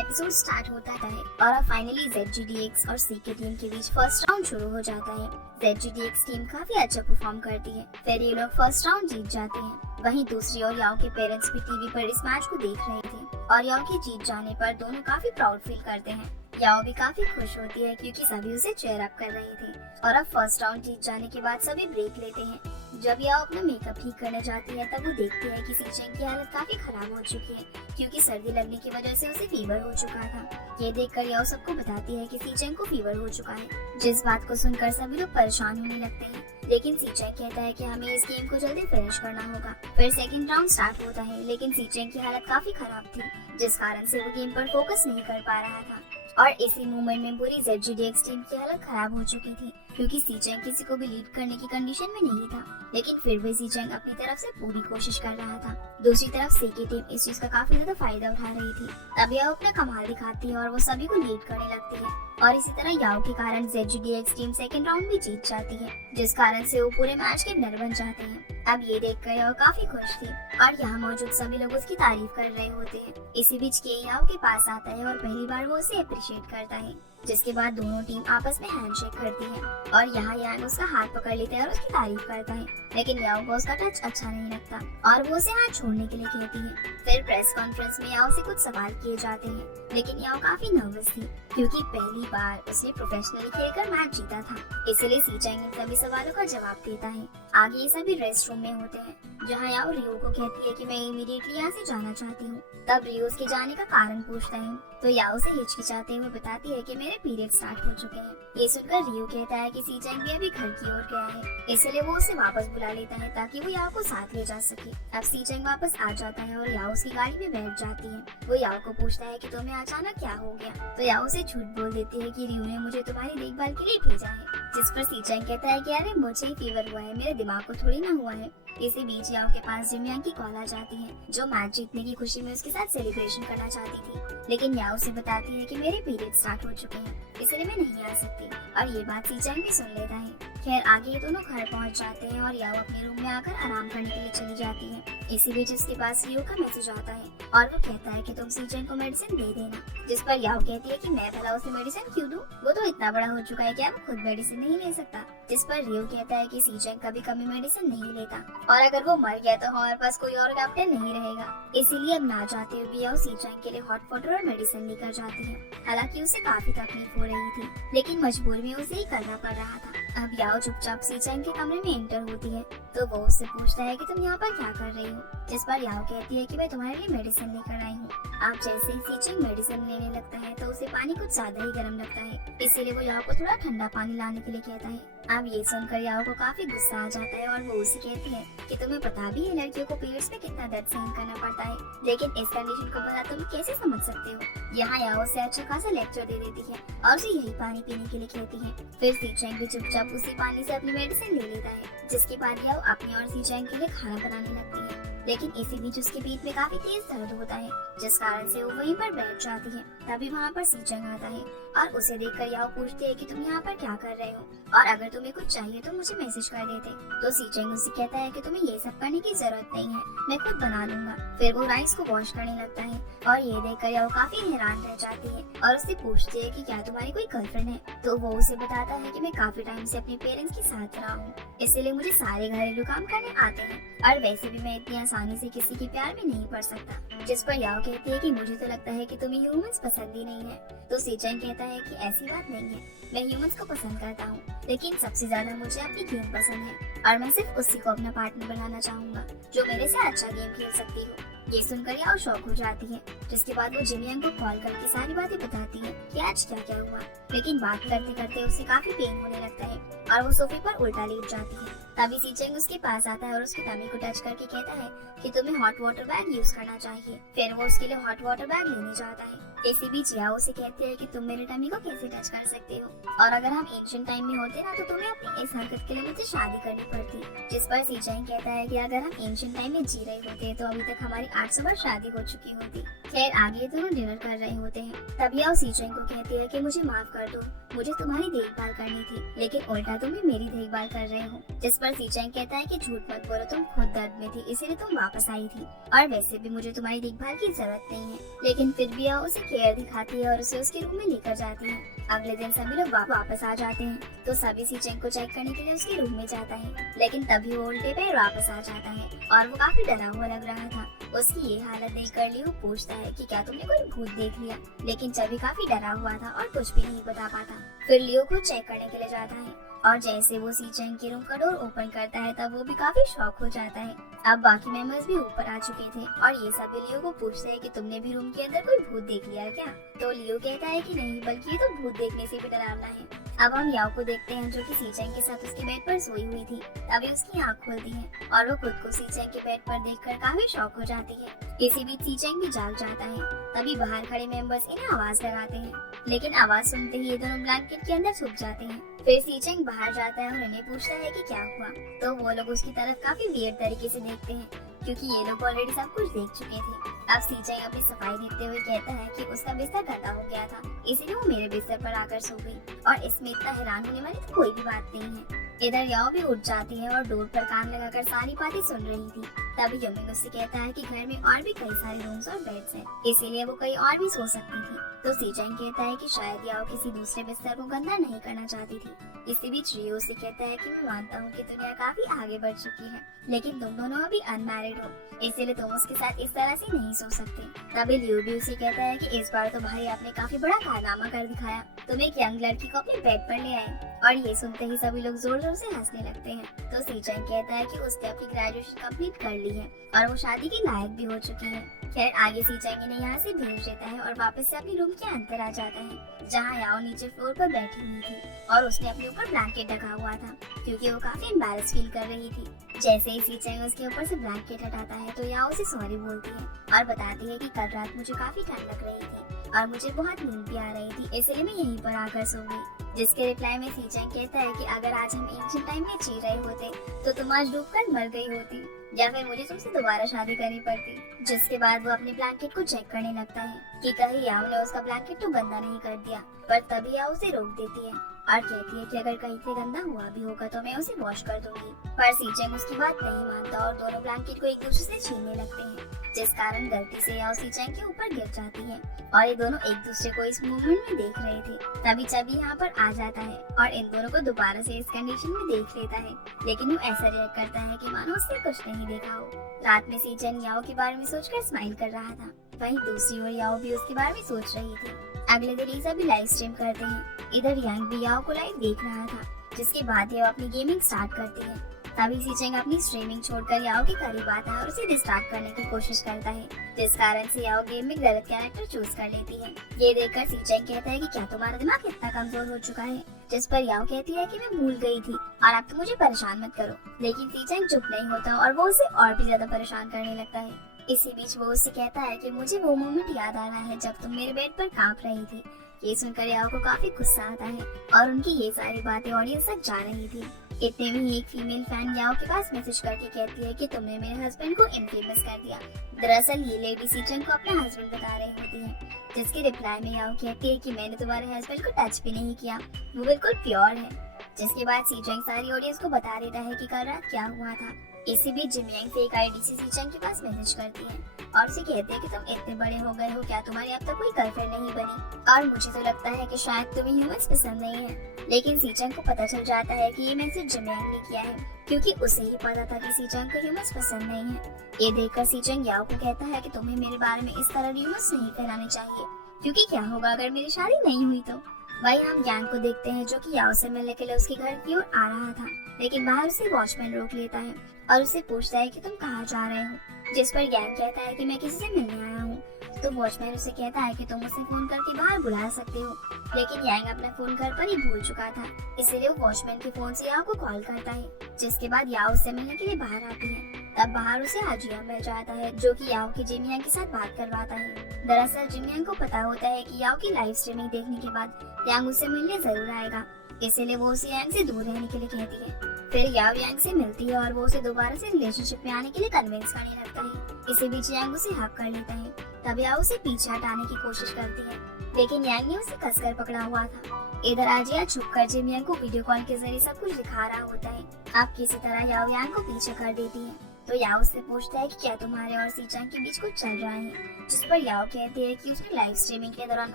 Episode start होता है और अब फाइनली ZGDX और सीके टीम के बीच फर्स्ट राउंड शुरू हो जाता है। ZGDX टीम काफी अच्छा परफॉर्म करती है, फिर ये लोग फर्स्ट राउंड जीत जाते हैं। वहीं दूसरी ओर याओ के पेरेंट्स भी टीवी पर इस मैच को देख रहे थे और याओ के जीत जाने पर दोनों काफी प्राउड फील करते हैं। याओ भी काफी खुश होती है क्योंकि सभी उसे चेयर अप कर रहे थे और अब फर्स्ट राउंड जीत जाने के बाद सभी ब्रेक लेते हैं। जब याओ अपना मेकअप ठीक करने जाती है तब वो देखती है कि सीचेंग की हालत काफी खराब हो चुकी है क्योंकि सर्दी लगने की वजह से उसे फीवर हो चुका था। ये देखकर याओ सबको बताती है कि सीचेंग को फीवर हो चुका है, जिस बात को सुनकर सभी लोग परेशान होने लगते हैं। लेकिन सीचेंग कहता है कि हमें इस गेम को जल्दी फिनिश करना होगा। फिर सेकंड राउंड स्टार्ट होता है, लेकिन सीचेंग की हालत काफी खराब थी, जिस कारण से वो गेम पर फोकस नहीं कर पा रहा था। और इसी मोमेंट में पूरी ZGDX टीम की हालत खराब हो चुकी थी क्योंकि सीचेंग किसी को भी लीड करने की कंडीशन में नहीं था, लेकिन फिर भी सीचेंग अपनी तरफ से पूरी कोशिश कर रहा था। दूसरी तरफ सीके टीम इस चीज का काफी ज्यादा फायदा उठा रही थी। अब याओ अपना कमाल दिखाती है और वो सभी को लीड करने लगती है और इसी तरह याओ के कारण ZGDX टीम सेकंड राउंड भी जीत जाती है, जिस कारण से वो पूरे मैच के विनर बन जाते हैं। अब ये देखकर याओ काफी खुश थी और यहाँ मौजूद सभी लोग उसकी तारीफ कर रहे होते हैं। इसी बीच के याओ के पास आता है और पहली बार वो उसे अप्रिशिएट करता है, जिसके बाद दोनों टीम आपस में हैंडशेक करती है और यहाँ यान उसका हाथ पकड़ लेता है और उसकी तारीफ करता है, लेकिन याओ को उसका टच अच्छा नहीं लगता और वो उसे हाथ छोड़ने के लिए कहती है। फिर प्रेस कॉन्फ्रेंस में याओ से कुछ सवाल किए जाते हैं, लेकिन याओ काफी नर्वस थी क्योंकि पहली बार उसने प्रोफेशनली खेलकर मैच जीता था, इसलिए सीचेंग इन सभी सवालों का जवाब देता है। आगे ये सभी रेस्ट रूम में होते हैं जहाँ याओ रियो को कहती है कि मैं इमीडिएटली यहाँ से जाना चाहती हूँ। तब रियो उसके जाने का कारण पूछता है तो याओ से हिचकिचाते हुए बताती है कि मेरे पीरियड स्टार्ट हो चुके हैं। ये सुनकर रियो कहता है कि सीचेंग भी अभी घर की ओर गया है, इसलिए वो उसे वापस बुला लेता है ताकि वो याओ को साथ ले जा सके। अब सीचेंग वापस आ जाता है और याओ उसकी गाड़ी में बैठ जाती है। वो याओ को पूछता है कि तुम्हें अचानक क्या हो गया, तो याओ उसे झूठ बोल देती है कि रियो ने मुझे तुम्हारी देखभाल के लिए भेजा है, जिस पर सीचेंग कहता है कि अरे मुझे ही फीवर हुआ है, मेरे दिमाग को थोड़ी ना हुआ है। इसी बीच याओ के पास जिमियांग की कॉल आ जाती है जो मैच जीतने की खुशी में उसके साथ सेलिब्रेशन करना चाहती थी, लेकिन याओ से बताती है कि मेरे पीरियड स्टार्ट हो चुके हैं, इसलिए मैं नहीं आ सकती। और ये बात सीचेंग भी सुन लेता है। खैर आगे ये दोनों घर पहुंच जाते हैं और याओ अपने रूम में आकर आराम करने के लिए चली जाती है। इसी बीच उसके पास रियो का मैसेज आता है और वो कहता है कि तुम सीचेंग को मेडिसिन दे देना, जिस पर याओ कहती है कि मैं भला उसे मेडिसिन क्यों दूं, वो तो इतना बड़ा हो चुका है कि अब खुद मेडिसिन नहीं ले सकता। जिस पर रियो कहता है कि सीचेंग कभी कभी मेडिसिन नहीं लेता और अगर वो मर गया तो हमारे पास कोई और कैप्टन नहीं रहेगा, इसीलिए अब ना चाहते हुए भी याओ सीचेंग के लिए हॉट वाटर और मेडिसिन लेकर जाती है। हालांकि उसे काफी तकलीफ हो रही थी, लेकिन मजबूरी में उसे ही करना पड़ रहा था। अब याओ चुपचाप सीचेंग के कमरे में एंटर होती है तो वो उससे पूछता है कि तुम यहाँ पर क्या कर रही हो, जिस पर याओ कहती है कि मैं तुम्हारे लिए मेडिसिन लेकर आई हूँ। अब जैसे ही सीचेंग मेडिसिन लेने लगता है तो उसे पानी कुछ ज्यादा ही गर्म लगता है, इसीलिए वो याओ को थोड़ा ठंडा पानी लाने के लिए कहता है। अब ये सुनकर याओ को काफी गुस्सा आ जाता है और वो उसे कहती है कि तुम्हें पता भी है लड़कियों को पीरियड्स में कितना दर्द सहन करना पड़ता है, लेकिन इस कंडीशन को भला तुम कैसे समझ सकते हो। यहाँ याओ से अच्छा खासा लेक्चर दे देती है और उसे यही पानी पीने के लिए कहती है। फिर सीचेंग भी चुपचाप उसी पानी से अपनी मेडिसिन ले लेता है, जिसके बाद याओ अपनी और सीचेंग के लिए खाना बनाने लगती है, लेकिन इसी बीच उसके पेट में काफी तेज दर्द होता है, जिस कारण से वो वहीं पर बैठ जाती है। तभी वहाँ पर सीचेंग आता है और उसे देखकर याओ पूछती है कि तुम यहाँ पर क्या कर रहे हो और अगर तुम्हें कुछ चाहिए तो मुझे मैसेज कर देते। तो सीचेंग उसे कहता है कि तुम्हें ये सब करने की जरूरत नहीं है, मैं खुद बना लूंगा। फिर वो राइस को वॉश करने लगता है और ये देखकर याओ काफी हैरान रह जाती है और उससे पूछती है कि क्या तुम्हारी कोई गर्लफ्रेंड है, तो वो उसे बताता है कि मैं काफी टाइम से अपने पेरेंट्स के साथ रहा हूँ, इसलिए मुझे सारे घरेलू काम करने आते हैं और वैसे भी मैं इतनी आसानी से किसी के प्यार में नहीं पड़ सकता। जिस पर याओ कहती है कि मुझे तो लगता है कि तुम्हें ह्यूमंस पसंद ही नहीं है। तो सीचेंग कहता है कि ऐसी बात नहीं है, मैं ह्यूमंस को पसंद करता हूँ, लेकिन सबसे ज्यादा मुझे अपनी गेम पसंद है और मैं सिर्फ उसी को अपना पार्टनर बनाना चाहूंगा जो मेरे से अच्छा गेम खेल सकती हो। ये सुनकर याओ शॉक हो जाती है, जिसके बाद वो जिमियांग को कॉल करके सारी बातें बताती है कि आज क्या क्या हुआ, लेकिन बात करते करते उसे काफी पेन होने लगता है और वो सोफे पर उल्टा लेट जाती है। तभी सीचेंग उसके पास आता है और उसकी टमी को टच करके कहता है कि तुम्हें हॉट वाटर बैग यूज करना चाहिए। फिर वो उसके लिए हॉट वाटर बैग लेने जाता है। इसी बीच याओ से कहती है कि तुम मेरे टमी को कैसे टच कर सकते हो और अगर हम एंशिएंट टाइम में होते ना तो तुम्हें अपनी इस हरकत के लिए मुझे शादी करनी पड़ती। जिस पर सीचेंग कहता है कि अगर हम एंशिएंट टाइम में जी रहे होते तो अभी तक हमारी 800 बार शादी हो चुकी होती। खैर आगे दोनों डिनर कर रहे होते हैं, तभी याओ सीचेंग को कहती है कि मुझे माफ कर दो, मुझे तुम्हारी देखभाल करनी थी, लेकिन उल्टा तुम भी मेरी देखभाल कर रहे हो। जिस पर सीचेंग कहता है कि झूठ मत बोलो, तुम खुद दर्द में थी इसीलिए तुम वापस आई थी और वैसे भी मुझे तुम्हारी देखभाल की जरूरत नहीं है, लेकिन फिर भी याओ उसे केयर दिखाती है और उसे उसके रूम में लेकर जाती है। अगले दिन सभी लोग वापस आ जाते हैं तो सभी सीचेंग को चेक करने के लिए उसके रूम में जाता है, लेकिन तभी वो उल्टे पैर वापस आ जाता है और वो काफी डरा हुआ लग रहा था। उसकी ये हालत देखकर लियो पूछता है कि क्या तुमने कोई भूत देख लिया, लेकिन चबी काफी डरा हुआ था और कुछ भी नहीं बता पाता। फिर लियो को चेक करने के लिए जाता है और जैसे वो सीचेंग के रूम का डोर ओपन करता है तब वो भी काफी शॉक हो जाता है। अब बाकी मेंबर्स भी ऊपर आ चुके थे और ये सभी लियो को पूछते हैं कि तुमने भी रूम के अंदर कोई भूत देख लिया है क्या। तो लियो कहता है कि नहीं, बल्कि ये तो भूत देखने से भी डरावना है। अब हम याओ को देखते हैं जो कि सीचेंग के साथ उसके बेड पर सोई हुई थी। तभी उसकी आंख खुलती है और वो खुद को सीचेंग के बेड पर देखकर काफी शॉक हो जाती है। इसी बीच सीचेंग भी जाग जाता है। तभी बाहर खड़े मेंबर्स इन्हें आवाज लगाते हैं, लेकिन आवाज सुनते ही ये दोनों ब्लैंकेट के अंदर छुप जाते हैं। फिर सीचेंग बाहर जाता है और इन्हें पूछता है कि क्या हुआ। तो वो लोग उसकी तरफ काफी वियर्ड तरीके से देखते हैं क्योंकि ये लोग ऑलरेडी सब कुछ देख चुके थे। अब सीचेंग अपनी सफाई देते हुए कहता है कि उसका बिस्तर गंदा हो गया था, इसीलिए वो मेरे बिस्तर पर आकर सो गई और इसमें इतना हैरान होने वाली तो कोई भी बात नहीं है। इधर याओ भी उठ जाती है और डोर पर कान लगाकर सारी बातें सुन रही थी। तभी यमिंग उससे कहता है कि घर में और भी कई सारे रूम्स और बेड्स हैं, इसीलिए वो कहीं और भी सो सकती थी। तो सीचेंग कहता है कि शायद याओ किसी दूसरे बिस्तर को गंदा नहीं करना चाहती थी। इसी बीच रियो से कहता है कि मैं मानता हूँ कि दुनिया काफी आगे बढ़ चुकी है, लेकिन तुम दोनों अभी अनमैरिड हो, इसीलिए तुम उसके साथ इस तरह से नहीं सो सकते। तभी लियो भी उसे कहता है कि इस बार तो भाई आपने काफी बड़ा कारनामा कर दिखाया, तुम एक यंग लड़की को अपने बेड पर ले आए। और ये सुनते ही सभी लोग जोर जोर से हंसने लगते हैं। तो सीचेंग कहता है कि उसने अपनी ग्रेजुएशन कंप्लीट कर ली है और वो शादी के लायक भी हो चुकी है। खैर आगे सीचेंग इन्हें यहाँ से भेज देता है और वापस से अपने रूम के अंदर आ जाता है जहाँ याओ नीचे फ्लोर पर बैठी हुई थी और उसने अपने ऊपर ब्लैंकेट ढका हुआ था क्योंकि वो काफी एम्बैरेस फील कर रही थी। जैसे ही सीचेंग उसके ऊपर से ब्लैंकेट हटाता है तो याओ उसे सॉरी बोलती है और बताती है कि कल रात मुझे काफी ठंड लग रही थी और मुझे बहुत नींद भी आ रही थी, इसलिए मैं यहीं पर आकर सो गई। जिसके रिप्लाई में सीचेंग कहता है कि अगर आज हम एंशिएंट टाइम में जी रहे होते तो तुम आज डूबकर मर गई होती या फिर मुझे तुमसे दोबारा शादी करनी पड़ती। जिसके बाद वो अपने ब्लैंकेट को चेक करने लगता है कि कहीं याओ ने उसका ब्लैंकेट तो गंदा नहीं कर दिया, पर तभी याओ उसे रोक देती है और कहती है कि अगर कहीं से गंदा हुआ भी होगा तो मैं उसे वॉश कर दूंगी। पर सीचेंग उसकी बात नहीं मानता और दोनों ब्लैंकेट को एक दूसरे से छीनने लगते हैं, जिस कारण गलती से याओ सीचेंग के ऊपर गिर जाती है और ये दोनों एक दूसरे को इस मूवमेंट में देख रहे थे। तभी चबी यहाँ पर आ जाता है और इन दोनों को दोबारा से इस कंडीशन में देख लेता है, लेकिन वो ऐसा रिएक्ट करता है कि मानो उसने कुछ नहीं देखा हो। रात में सीचेंग याओ के बारे में सोचकर स्माइल कर रहा था, वहीं दूसरी ओर याओ भी उसके बारे में सोच रही थी। अगले दिन ईसा भी लाइव स्ट्रीम करते हैं। इधर यांग भी याओ को लाइव देख रहा था, जिसके बाद याओ अपनी गेमिंग स्टार्ट करती है। तभी सीचेंग अपनी स्ट्रीमिंग छोड़कर याओ के करीब आता है और उसे डिस्ट्रैक्ट करने की कोशिश करता है, जिस कारण से याओ गेम में गलत कैरेक्टर चूज कर लेती है। ये देखकर सीचेंग कहता है कि क्या तुम्हारा दिमाग इतना कमजोर हो चुका है, जिस पर याओ कहती है कि मैं भूल गई थी और अब तुम मुझे परेशान मत करो। लेकिन सीचेंग चुप नहीं होता और वो उसे और भी ज्यादा परेशान करने लगता है। इसी बीच वो उससे कहता है कि मुझे वो मोमेंट याद आ रहा है जब तुम मेरे बेड पर कांप रही थी। ये सुनकर याओ को काफी गुस्सा आता है और उनकी ये सारी बातें ऑडियंस तक जा रही थी। इतने में ही एक फीमेल फैन याओ के पास मैसेज करके कहती है कि तुमने मेरे हस्बैंड को इनफेमस कर दिया। दरअसल ये लेडी सीचेंग को अपना हस्बैंड बता रही होती है, जिसके रिप्लाई में याओ कहती है कि मैंने तुम्हारे हस्बैंड को टच भी नहीं किया, वो बिल्कुल प्योर है। जिसके बाद सीचेंग सारी ऑडियंस को बता देता है कि कल रात क्या हुआ था। इसी बीच जिमियांग फेक आईडी से सीचेंग के पास मैसेज करती है और उसे कहते हैं कि तुम इतने बड़े हो गए हो, क्या तुम्हारी अब तक कोई गर्लफ्रेंड नहीं बनी और मुझे तो लगता है कि शायद तुम्हें ह्यूमंस पसंद नहीं है। लेकिन सीचेंग को पता चल जाता है कि ये मैसेज जिमियांग ने किया है क्योंकि उसे ही पता था कि सीचेंग को ह्यूमंस पसंद नहीं है। ये देखकर सीचेंग याओ को कहता है कि तुम्हें मेरे बारे में इस तरह ह्यूमंस नहीं फैलाने चाहिए, क्योंकि क्या होगा अगर मेरी शादी नहीं हुई तो। वही हम यांग को देखते हैं जो कि याओ से मिलने के लिए उसके घर की ओर आ रहा था, लेकिन बाहर उसे वॉचमैन रोक लेता है और उससे पूछता है कि तुम कहाँ जा रहे हो। जिस पर यांग कहता है कि मैं किसी से मिलने आया हूँ। तो वॉचमैन उसे कहता है कि तुम उसे फोन करके बाहर बुला सकते हो, लेकिन यांग अपना फोन घर पर ही भूल चुका था, इसलिए वो वॉचमैन के फोन से याओ को कॉल करता है। जिसके बाद याओ उससे मिलने के लिए बाहर आती है। तब बाहर उसे हाजिया मिल जाता है जो कि याओ की जिमियांग के साथ बात करवाता है। दरअसल जिमियांग को पता होता है कि याओ की लाइव स्ट्रीमिंग देखने के बाद यांग उससे मिलने जरूर आएगा, इसीलिए वो उसे यांग से दूर रहने के लिए कहती है। फिर याओ यांग से मिलती है और वो उसे दोबारा से रिलेशनशिप में आने के लिए कन्विंस करने लगता है। इसी बीच यांग उसे हक कर लेता है। तब याओ उसे पीछे हटाने की कोशिश करती है, लेकिन यांग ने उसे कसकर पकड़ा हुआ था। इधर आजिया छुपकर जिमियांग को वीडियो कॉल के जरिए सब कुछ दिखा रहा होता है। अब किसी तरह याओ यांग को पीछे कर देती है, तो याओ उससे पूछता है कि क्या तुम्हारे और सीचंग के बीच कुछ चल रहा है, जिस पर याओ कहती है कि उसने लाइव स्ट्रीमिंग के दौरान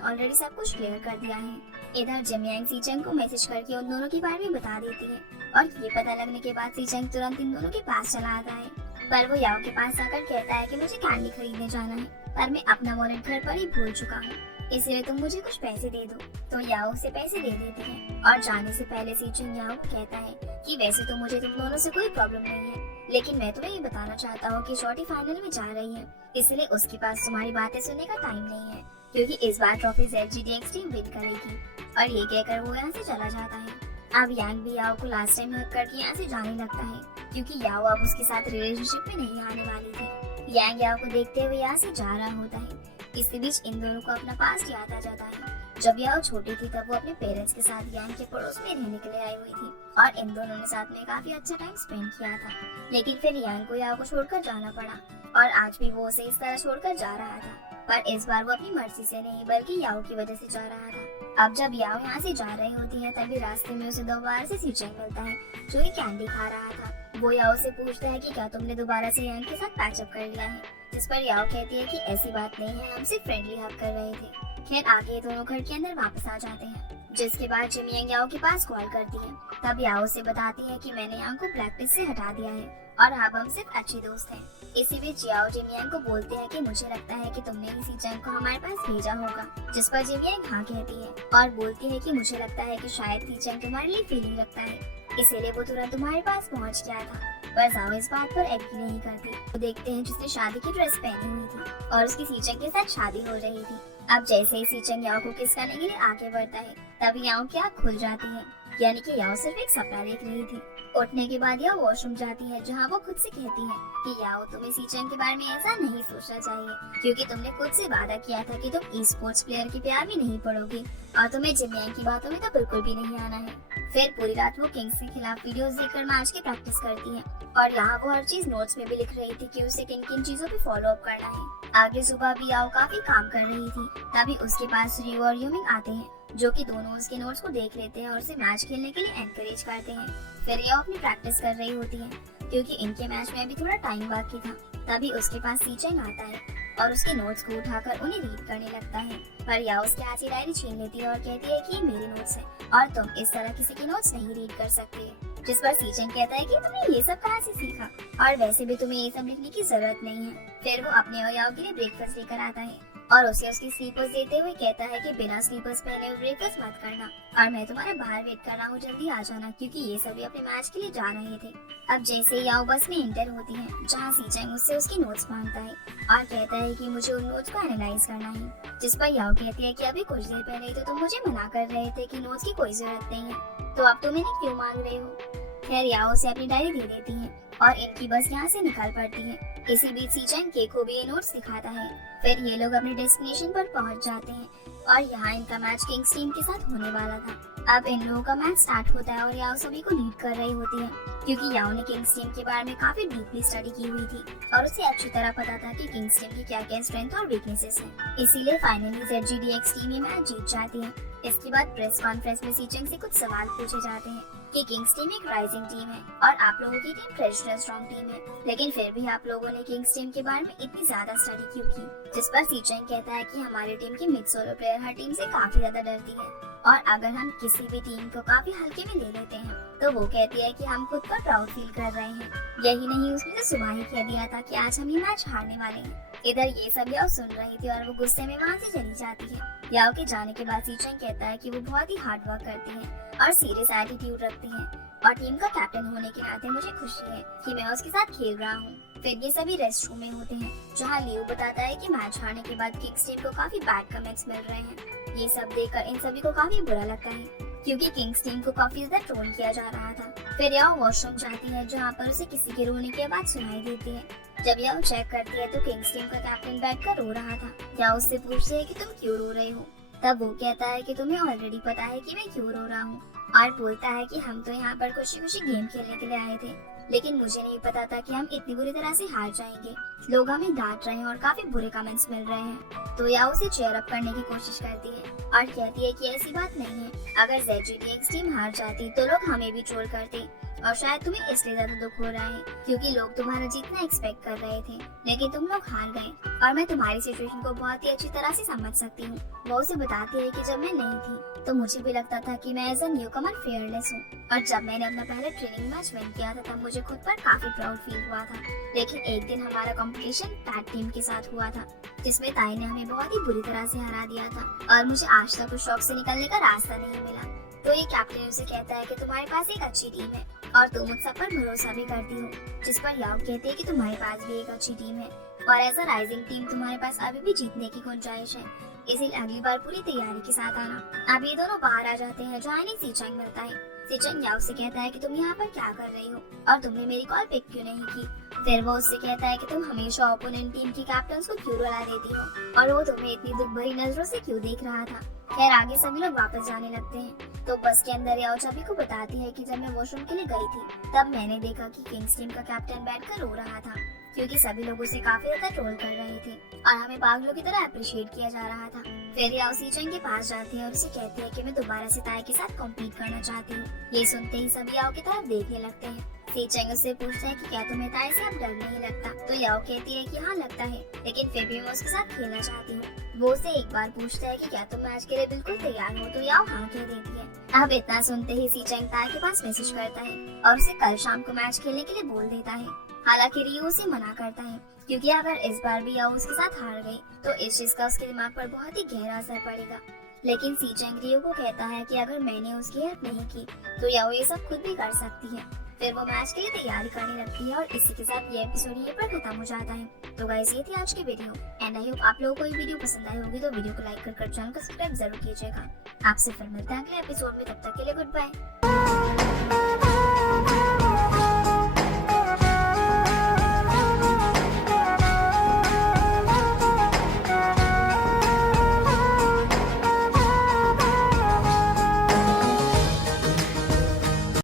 ऑलरेडी सब कुछ क्लियर कर दिया है। इधर जिमयांग सीचंग को मैसेज करके उन दोनों के बारे में बता देती है और ये पता लगने के बाद सीचंग तुरंत इन दोनों के पास चला आता है, पर वो याओ के पास आकर कहता है कि मुझे कैंडी खरीदने जाना है, पर मैं अपना वॉलेट घर पर ही भूल चुका हूँ, इसलिए तुम मुझे कुछ पैसे दे दो। तो याओ उसे पैसे दे देती है और जाने से पहले सीचंग याओ को कहता है कि वैसे तो मुझे तुम दोनों से कोई प्रॉब्लम नहीं है, लेकिन मैं तुम्हें ये बताना चाहता हूँ कि शॉर्टी फाइनल में जा रही है, इसलिए उसके पास तुम्हारी बातें सुनने का टाइम नहीं है, क्योंकि इस बार ट्रॉफी ZGDX टीम विन करेगी। और ये कहकर वो यहाँ से चला जाता है। अब यांग भी याओ को लास्ट टाइम हक करके यहाँ से जाने लगता है, क्योंकि याओ अब उसके साथ रिलेशनशिप में नहीं आने वाली थी। यांग याओ को देखते हुए यहाँ से जा रहा होता है। इसी बीच इन दोनों को अपना पास्ट याद आ जाता है। जब याओ छोटी थी तब वो अपने पेरेंट्स के साथ यांग के पड़ोस में रहने के लिए आई हुई थी और इन दोनों ने साथ में काफी अच्छा टाइम स्पेंड किया था, लेकिन फिर यांग को याओ को छोड़कर जाना पड़ा और आज भी वो उसे इस तरह छोड़कर जा रहा था, पर इस बार वो अपनी मर्जी से नहीं बल्कि याओ की वजह से जा रहा था। अब जब याओ यहाँ से जा रही होती है तभी रास्ते में उसे दोबारा से सीचंग मिलता है जो कि कैंडी खा रहा था। वो याओ से पूछता है कि क्या तुमने दोबारा से यांग के साथ पैचअप कर लिया है, जिस पर याओ कहती है कि ऐसी बात नहीं है, हम सिर्फ फ्रेंडली हग कर रहे थे। खैर आगे दोनों घर के अंदर वापस आ जाते हैं, जिसके बाद जिमयांग याओ के पास कॉल करती है। तब याओ से बताती है कि मैंने यांग को प्रैक्टिस से हटा दिया है और अब हम सिर्फ अच्छे दोस्त हैं। इसी बीच याओ जिमयांग को बोलते हैं कि मुझे लगता है कि तुमने ही सीचंग को हमारे पास भेजा होगा, जिस पर जिमयांग हाँ कहती है और बोलती है कि मुझे लगता है कि शायद सीचंग तुम्हारे लिए फीलिंग रखता है, इसीलिए वो तुरंत तुम्हारे पास पहुँच गया था। पर जाओ इस बात पर एग्री नहीं करती। वो देखते हैं जिसने शादी की ड्रेस पहनी हुई थी और उसकी सीचंग के साथ शादी हो रही थी। अब जैसे ही सीचंग याओ को किस करने के लिए आगे बढ़ता है तभी याओ की आँख खुल जाती है, यानी कि याओ सिर्फ एक सपना देख रही थी। उठने के बाद याओ वॉशरूम जाती है, जहाँ वो खुद से कहती है कि याओ तुम्हें सीचंग के बारे में ऐसा नहीं सोचना चाहिए, क्योंकि तुमने खुद से वादा किया था कि तुम ई-स्पोर्ट्स प्लेयर के प्यार में नहीं पड़ोगी और तुम्हें जिमयांग की बातों में तो बिल्कुल भी नहीं आना है। फिर पूरी रात वो किंग्स के खिलाफ वीडियोस देखकर मैच की प्रैक्टिस करती है और यहाँ वो हर चीज नोट्स में भी लिख रही थी कि उसे किन किन चीजों पे फॉलो अप करना है। आगे सुबह भी याओ काफी काम कर रही थी, तभी उसके पास रियो और यूमिंग आते हैं, जो कि दोनों उसके नोट्स को देख लेते हैं और उसे मैच खेलने के लिए एनकरेज करते हैं। फिर याओ अपनी प्रैक्टिस कर रही होती है, क्योंकि इनके मैच में अभी थोड़ा टाइम बाकी था। तभी उसके पास सीचंग आता है और उसके नोट्स को उठाकर उन्हें रीड करने लगता है, पर याओ उसके हाथ से डायरी छीन लेती है और कहती है कि ये मेरे नोट्स हैं और तुम इस तरह किसी के नोट्स नहीं रीड कर सकते। जिस पर सीचंग कहता है कि तुमने ये सब कहाँ से सीखा और वैसे भी तुम्हें ये सब लिखने की जरूरत नहीं है। फिर वो अपने और याओ के लिए ब्रेकफास्ट लेकर आता है और उसे उसकी स्लीपर्स देते हुए कहता है कि बिना स्लीपर्स पहने हुए ब्रेकफास्ट मत करना और मैं तुम्हारे बाहर वेट कर रहा हूँ, जल्दी आ जाना, क्योंकि ये सभी अपने मैच के लिए जा रहे थे। अब जैसे याओ बस में इंटर होती है, जहाँ सीचंग उससे उसके नोट्स मांगता है और कहता है कि मुझे उन नोट्स को एनालाइज करना है, जिस पर याओ कहती है कि अभी कुछ देर पहले तो तुम मुझे मना कर रहे थे कि नोट्स की कोई जरूरत नहीं है, तो अब तुम इन्हें क्यों मांग रहे हो। खैर याओ से अपनी डायरी दे देती है और इनकी बस यहाँ से निकल पड़ती है। इसी बीच सीचंग के को भी ये नोट्स दिखाता है। फिर ये लोग अपने डेस्टिनेशन पर पहुँच जाते हैं और यहाँ इनका मैच किंग्स टीम के साथ होने वाला था। अब इन लोगों का मैच स्टार्ट होता है और याओ सभी को लीड कर रही होती है, क्योंकि याओ ने किंग्स टीम के बारे में काफी डीपली स्टडी की हुई थी और उसे अच्छी तरह पता था कि किंग्स टीम की क्या क्या स्ट्रेंथ और वीकनेसेस हैं। इसीलिए फाइनली ZGDX टीम ये मैच जीत जाती है। इसके बाद प्रेस कॉन्फ्रेंस में सीचंग से कुछ सवाल पूछे जाते हैं कि किंग्स टीम एक राइजिंग टीम है और आप लोगों की टीम ट्रेडिशनल स्ट्रॉन्ग टीम है, लेकिन फिर भी आप लोगों ने किंग्स टीम के बारे में इतनी ज्यादा स्टडी क्यों की। जिस पर सीचंग कहता है कि हमारी टीम की मिड सोलो प्लेयर हर टीम से काफी ज्यादा डरती है और अगर हम किसी भी टीम को काफी हल्के में ले लेते हैं तो वो कहती है कि हम खुद पर प्राउड फील कर रहे हैं। यही नहीं, उसने तो सुबह ही कह दिया था कि आज हम ये मैच हारने वाले हैं। इधर ये सब याओ सुन रही थी और वो गुस्से में वहाँ से चली जाती है। याओ के जाने के बाद सीचंग कहता है कि वो बहुत ही हार्ड वर्क करती है और सीरियस एटीट्यूड रखती है और टीम का कैप्टन होने के नाते मुझे खुशी है कि मैं उसके साथ खेल रहा हूँ। फिर ये सभी रेस्ट रूम में होते हैं, जहाँ लियो बताता है कि मैच हारने के बाद किंग्स टीम को काफी बैड कमेंट्स मिल रहे हैं। ये सब देखकर इन सभी को काफी बुरा लगता है, क्योंकि किंग्स टीम को काफी ज्यादा ट्रोल किया जा रहा था। फिर याओ वॉशरूम जाती है, जहाँ पर उसे किसी के रोने की आवाज सुनाई देती है। जब याओ चेक करती है तो किंग्स टीम का कैप्टन बैठकर रो रहा था। याओ उससे पूछती है कि तुम क्यों रो रहे हो। तब वो कहता है कि तुम्हें ऑलरेडी पता है कि मैं क्यों रो रहा हूँ और बोलता है कि हम तो यहाँ पर खुशी खुशी गेम खेलने के लिए आए थे, लेकिन मुझे नहीं पता था कि हम इतनी बुरी तरह से हार जाएंगे। लोग हमें डांट रहे हैं और काफी बुरे कमेंट्स मिल रहे हैं। तो या उसे चेयर अप करने की कोशिश करती है और कहती है कि ऐसी बात नहीं है, अगर ZGTX टीम हार जाती तो लोग हमें भी ट्रोल करते और शायद तुम्हें इसलिए ज्यादा दुख हो रहा है क्योंकि लोग तुम्हारा जीतना एक्सपेक्ट कर रहे थे, लेकिन तुम लोग हार गए और मैं तुम्हारी सिचुएशन को बहुत ही अच्छी तरह से समझ सकती हूँ। वो उसे बताती है कि जब मैं नहीं थी तो मुझे भी लगता था कि मैं as a newcomer fearless हूँ, और जब मैंने अपना पहले ट्रेनिंग मैच विन किया था तब मुझे खुद पर काफी प्राउड फील हुआ था। लेकिन एक दिन हमारा कंपटीशन टैग टीम के साथ हुआ था जिसमें ताई ने हमें बहुत ही बुरी तरह से हरा दिया था और मुझे आज तक उस शौक से निकलने का रास्ता नहीं मिला। तो ये कैप्टन उसे कहता है कि तुम्हारे पास एक अच्छी टीम है और तुम उन सब पर भरोसा भी करती हो, जिस पर याओ कहते हैं कि तुम्हारे पास भी एक अच्छी टीम है और एज अ राइजिंग टीम तुम्हारे पास अभी भी जीतने की गुंजाइश है, इसलिए अगली बार पूरी तैयारी के साथ आना। अब ये दोनों बाहर आ जाते हैं जहाँ इन्हें सीचंग मिलता है। सीचंग याओ से कहता है कि तुम यहाँ पर क्या कर रही हो और तुमने मेरी कॉल पिक क्यों नहीं की। फिर वो उससे कहता है कि तुम हमेशा ओपोनेंट टीम की कैप्टन को क्यों रुला देती हो और वो तुम्हें इतनी दुख भरी नजरों से क्यों देख रहा था। खैर आगे सभी लोग वापस जाने लगते हैं। तो बस के अंदर याओ सभी को बताती है कि जब मैं वॉशरूम के लिए गई थी तब मैंने देखा कि किंग्स टीम का कैप्टन बैठकर रो रहा था क्योंकि सभी लोग उसे काफी ज्यादा ट्रोल कर रहे थे और हमें पागलों की तरह अप्रिशिएट किया जा रहा था। फिर याओ सीचंग के पास जाती है और उसे कहती है कि मैं दोबारा से ताई के साथ कॉम्पीट करना चाहती हूँ। ये सुनते ही सभी याओ की तरफ देखने लगते हैं। सीचंग उससे पूछता है कि क्या तुम्हें ताई से अब डर नहीं लगता, तो याओ कहती है कि हाँ लगता है, लेकिन फिर भी मैं उसके साथ खेलना चाहती हूँ। वो उसे एक बार पूछता है कि क्या तुम मैच के लिए बिल्कुल तैयार हो, तो याओ हाँ कह देती है। अब इतना सुनते ही सीचंग ताई के पास मैसेज करता है और उसे कल शाम को मैच खेलने के लिए बोल देता है। हालांकि रियो उसे मना करता है क्योंकि अगर इस बार भी याओ उसके साथ हार गई तो इस चीज का उसके दिमाग पर बहुत ही गहरा असर पड़ेगा। लेकिन सीचंग रियो को कहता है कि अगर मैंने उसकी हेल्प नहीं की तो याओ ये सब खुद भी कर सकती है। फिर वो मैच के लिए तैयारी करने लगती है और इसी के साथ ये एपिसोड यहीं पर खत्म हो जाता है। तो गाइस ये थी आज की वीडियो एंड आई होप आप लोगों को ये वीडियो पसंद आई होगी, तो वीडियो को लाइक कर चैनल को सब्सक्राइब जरूर कीजिएगा। आपसे फिर मिलते हैं अगले एपिसोड में, तब तक के लिए गुड बाय।